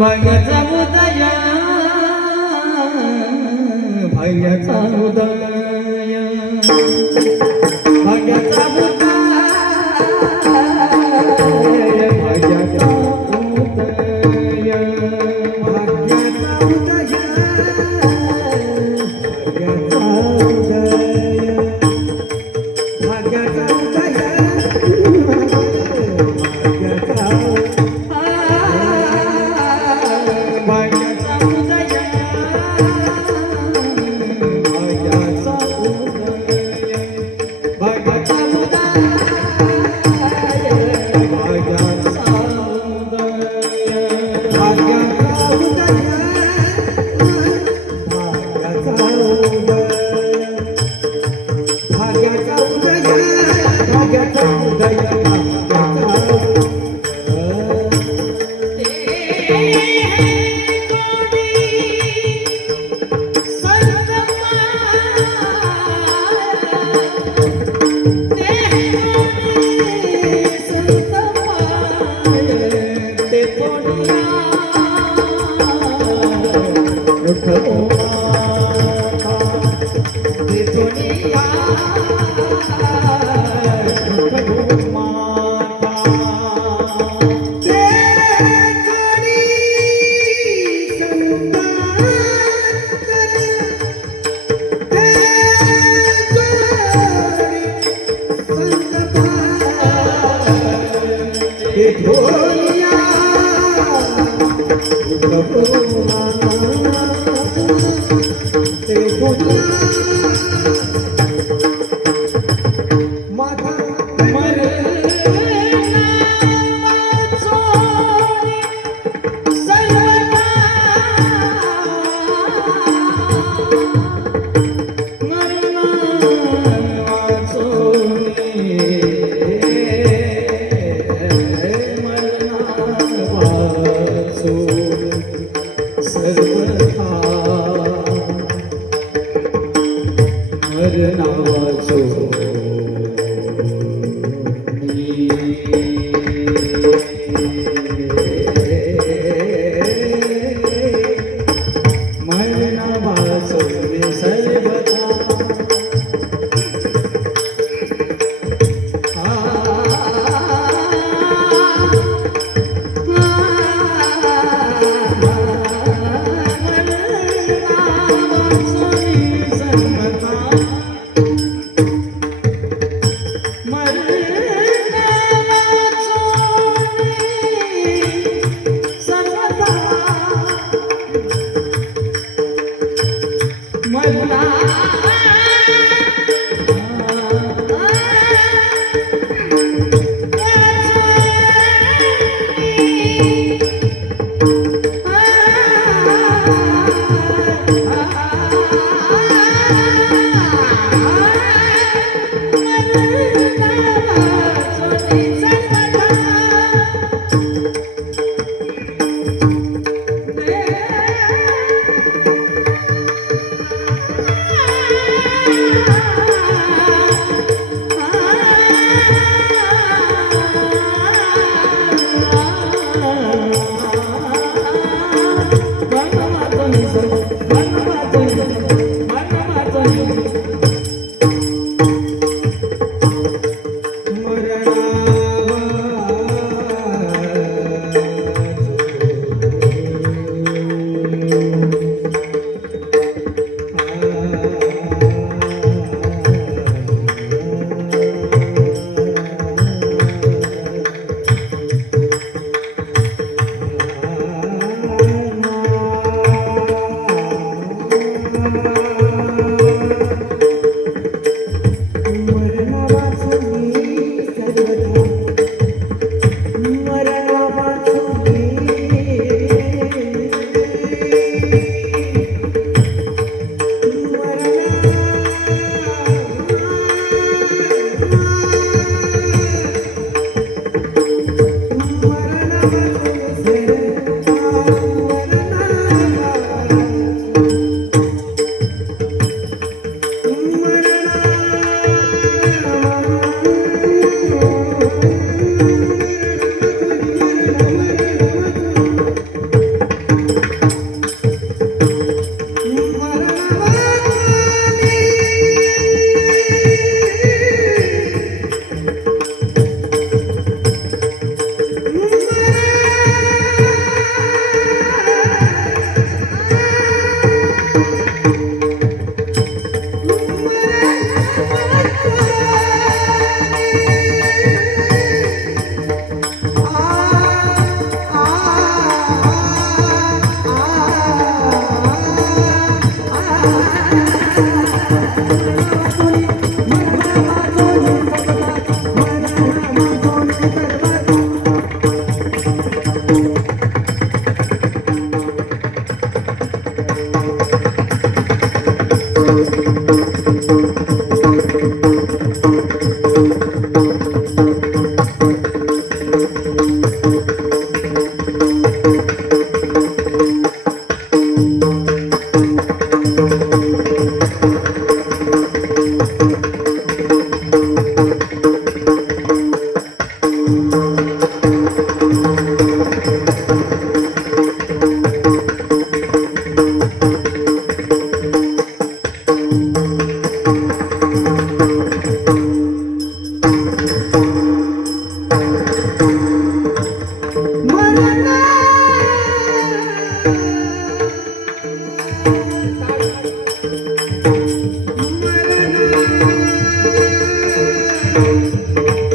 भैयाचा Uday भैयाचा Uday Oh, Música